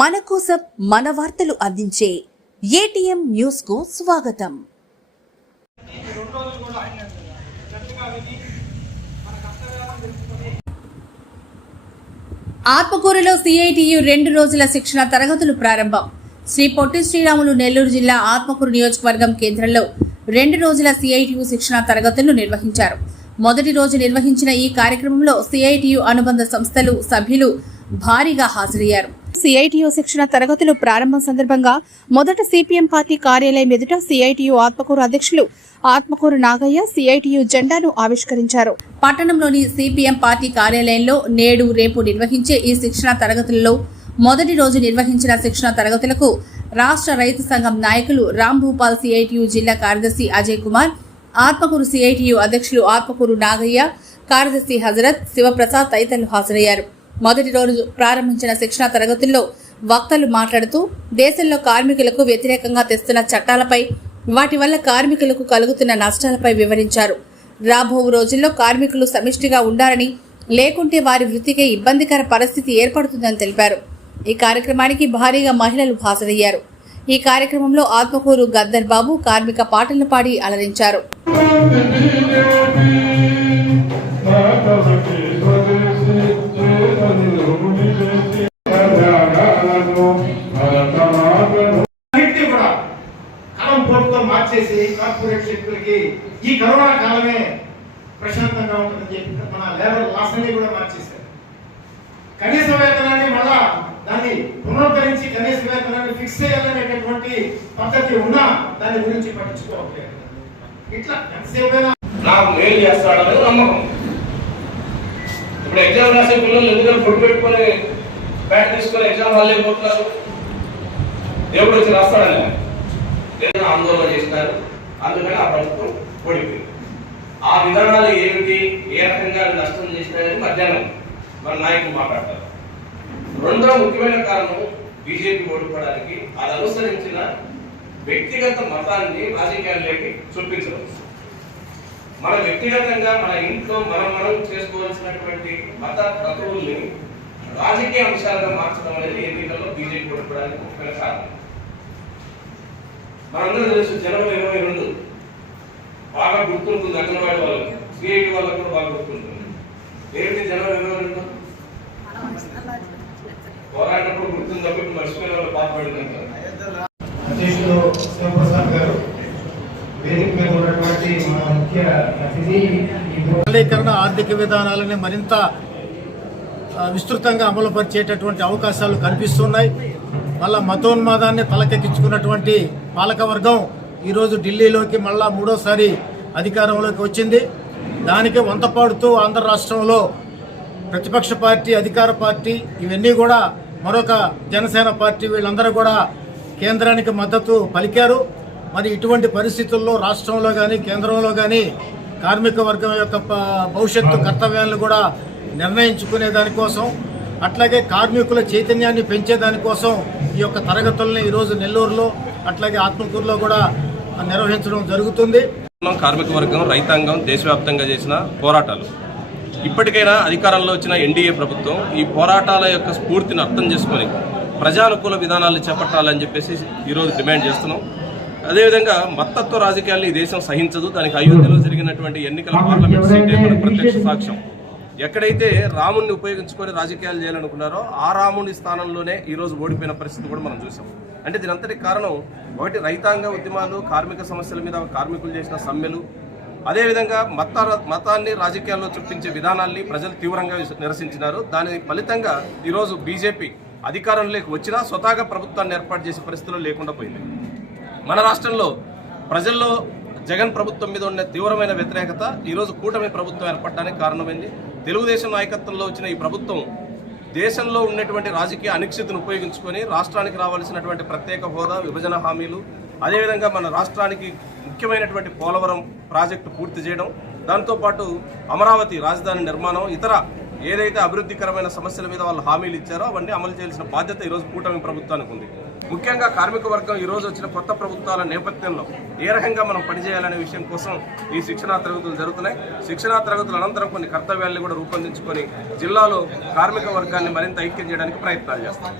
మన కోసం మన వార్తలు అందించే ఏటీఎం న్యూస్కు స్వాగతం. ఆత్మకూరులో సిఐటియు రెండు రోజుల శిక్షణ తరగతులు ప్రారంభం. శ్రీ పొట్టి శ్రీరాములు నెల్లూరు జిల్లా ఆత్మకూరు నియోజకవర్గం కేంద్రంలో రెండు రోజుల సిఐటియు శిక్షణ తరగతులు నిర్వహించారు. మొదటి రోజు నిర్వహించిన ఈ కార్యక్రమంలో సిఐటియు అనుబంధ సంస్థలు సభ్యులు భారీగా హాజరయ్యారు. సిఐటియు శిక్షణ తరగతులు ప్రారంభం సందర్భంగా మొదట సిపిఎం పార్టీ కార్యాలయం ఎదుట సిఐటియు ఆత్మకూరు అధ్యక్షులు ఆత్మకూరు నాగయ్య సిఐటియు జెండాను ఆవిష్కరించారు. పట్టణంలోని సిపిఎం పార్టీ కార్యాలయంలో నేడు రేపు నిర్వహించే ఈ శిక్షణ తరగతులలో మొదటి రోజు నిర్వహించిన శిక్షణ తరగతులకు రాష్ట్ర రైతు సంఘం నాయకులు రామ్ భూపాల్ సిఐటియు జిల్లా కార్యదర్శి అజయ్ కుమార్ ఆత్మకూరు సిఐటియు అధ్యక్షులు ఆత్మకూరు నాగయ్య కార్యదర్శి హజరత్ శివప్రసాద్ తదితరులు హాజరయ్యారు. మొదటి రోజు ప్రారంభించిన శిక్షణ తరగతుల్లో వక్తలు మాట్లాడుతూ దేశంలో కార్మికులకు వ్యతిరేకంగా తెస్తున్న చట్టాలపై వాటి వల్ల కార్మికులకు కలుగుతున్న నష్టాలపై వివరించారు. రాబో రోజుల్లో కార్మికులు సమిష్టిగా ఉండాలని లేకుంటే వారి వృత్తికే ఇబ్బందికర పరిస్థితి ఏర్పడుతుందని తెలిపారు. ఈ కార్యక్రమానికి భారీగా మహిళలు హాజరయ్యారు. ఈ కార్యక్రమంలో ఆత్మకూరు గద్దర్ బాబు కార్మిక పాటలు పాడి అలరించారు. మార్చేసి కార్పొరేట్ శక్తులకి ఈ కరోనా కాలమే ప్రశాంతంగా ఉంటుందని చెప్పి మన లేబర్ లాస్ అన్ని కూడా మార్చేశారు. కనీస వేతనాన్ని మళ్ళా పద్ధతి ఉన్నా దాని గురించి పట్టించుకోవట్లేదు. ఇట్లా ఎంతసేపైనా నాకు మేలు చేస్తాడని నమ్మకం. ఇప్పుడు ఎగ్జామ్ రాసే పిల్లలు ఎందుకంటే ఫుడ్ పెట్టుకొని బ్యాట్ తీసుకొని ఎగ్జామ్ హాల్ అయిపోతున్నారు దేవుడు వచ్చి రాస్తాడని. నేను ఆందోళన చేసినారు అందుకని ఆ ప్రభుత్వం ఓడిపోయింది. ఆ విధానాలు ఏమిటి ఏ రకంగా నష్టం చేసినాయని మధ్యాహ్నం మన నాయకులు మాట్లాడతారు. రెండో ముఖ్యమైన కారణం బీజేపీ ఓడిపోవడానికి అది అనుసరించిన వ్యక్తిగత మతాన్ని రాజకీయాల్లోకి చూపించడం మన వ్యక్తిగతంగా మన ఇంట్లో మనం మనం చేసుకోవాల్సినటువంటి మత క్రతువుల్ని రాజకీయ అంశాలుగా మార్చడం అనేది ఎన్నికల్లో బీజేపీ ఓడిపోవడానికి ముఖ్యమైన కారణం. మనందరూ తెలుసు జనవరి ఇరవై రెండు బాగా గుర్తుంటుంది అంగన్వాడీ వాళ్ళకి. సిఐటి వాళ్ళకు కూడా బాగా గుర్తుంటుంది. ఏంటి జనవరి ఇరవై రెండు? పోరాటప్పుడు గుర్తుంది తప్ప మర్చిపోయిన వాళ్ళు బాధపడిందంటారు అధ్యక్షులు శివప్రసాద్ గారు వేదిక మీద ఉన్నటువంటి మన ముఖ్య అతిథి ఈ సరళీకరణ ఆర్థిక విధానాలని మరింత విస్తృతంగా అమలుపరిచేటటువంటి అవకాశాలు కనిపిస్తున్నాయి. మళ్ళా మతోన్మాదాన్ని తలకెక్కించుకున్నటువంటి పాలకవర్గం ఈరోజు ఢిల్లీలోకి మళ్ళా మూడోసారి అధికారంలోకి వచ్చింది. దానికి వంతపాడుతూ ఆంధ్ర రాష్ట్రంలో ప్రతిపక్ష పార్టీ అధికార పార్టీ ఇవన్నీ కూడా మరొక జనసేన పార్టీ వీళ్ళందరూ కూడా కేంద్రానికి మద్దతు పలికారు. మరి ఇటువంటి పరిస్థితుల్లో రాష్ట్రంలో కానీ కేంద్రంలో కానీ కార్మిక వర్గం యొక్క భవిష్యత్తు కర్తవ్యాలను కూడా నిర్ణయించుకునే దానికోసం అట్లాగే కార్మికుల చైతన్యాన్ని పెంచే దానికోసం ఈ యొక్క తరగతుల్ని ఈరోజు నెల్లూరులో అట్లాగే ఆత్మకూరులో కూడా నిర్వహించడం జరుగుతుంది. కార్మిక వర్గం రైతాంగం దేశవ్యాప్తంగా చేసిన పోరాటాలు. ఇప్పటికైనా అధికారంలో వచ్చిన ఎన్డీఏ ప్రభుత్వం ఈ పోరాటాల యొక్క స్ఫూర్తిని అర్థం చేసుకొని ప్రజానుకూల విధానాలు చేపట్టాలని చెప్పేసి ఈరోజు డిమాండ్ చేస్తున్నాం. అదేవిధంగా మత్తత్వ రాజకీయాలను ఈ దేశం సహించదు. దానికి అయోధ్యలో జరిగినటువంటి ఎన్నికల పార్లమెంట్ సీటే మనకు ప్రత్యక్ష సాక్ష్యం. ఎక్కడైతే రాముణ్ణి ఉపయోగించుకొని రాజకీయాలు చేయాలనుకున్నారో ఆ రాముని స్థానంలోనే ఈ రోజు ఓడిపోయిన పరిస్థితి కూడా మనం చూసాం. అంటే దీని అంతటి కారణం ఒకటి రైతాంగ ఉద్యమాలు కార్మిక సమస్యల మీద కార్మికులు చేసిన సమ్మెలు. అదేవిధంగా మత మతాన్ని రాజకీయాల్లో చూపించే విధానాల్ని ప్రజలు తీవ్రంగా నిరసించినారు. దాని ఫలితంగా ఈరోజు బీజేపీ అధికారంలోకి వచ్చినా స్వతహాగా ప్రభుత్వాన్ని ఏర్పాటు చేసే పరిస్థితులు లేకుండా పోయింది. మన రాష్ట్రంలో ప్రజల్లో జగన్ ప్రభుత్వం మీద ఉన్న తీవ్రమైన వ్యతిరేకత ఈరోజు కూటమి ప్రభుత్వం ఏర్పడడానికి కారణమైంది. తెలుగుదేశం నాయకత్వంలో వచ్చిన ఈ ప్రభుత్వం దేశంలో ఉన్నటువంటి రాజకీయ అనిశ్చితిని ఉపయోగించుకొని రాష్ట్రానికి రావాల్సినటువంటి ప్రత్యేక హోదా విభజన హామీలు అదేవిధంగా మన రాష్ట్రానికి ముఖ్యమైనటువంటి పోలవరం ప్రాజెక్టు పూర్తి చేయడం దాంతోపాటు అమరావతి రాజధాని నిర్మాణం ఇతర ఏదైతే అభివృద్ధికరమైన సమస్యల మీద వాళ్ళు హామీలు ఇచ్చారో అవన్నీ అమలు చేయాల్సిన బాధ్యత ఈరోజు కూటమి ప్రభుత్వానికి ఉంది. ముఖ్యంగా కార్మిక వర్గం ఈ రోజు వచ్చిన కొత్త ప్రభుత్వాల నేపథ్యంలో ఏ రకంగా మనం పనిచేయాలనే విషయం కోసం ఈ శిక్షణా తరగతులు జరుగుతున్నాయి. శిక్షణా తరగతుల అనంతరం కొన్ని కర్తవ్యాలను కూడా రూపొందించుకొని జిల్లాలో కార్మిక వర్గాన్ని మరింత ఐక్యం చేయడానికి ప్రయత్నాలు చేస్తాం.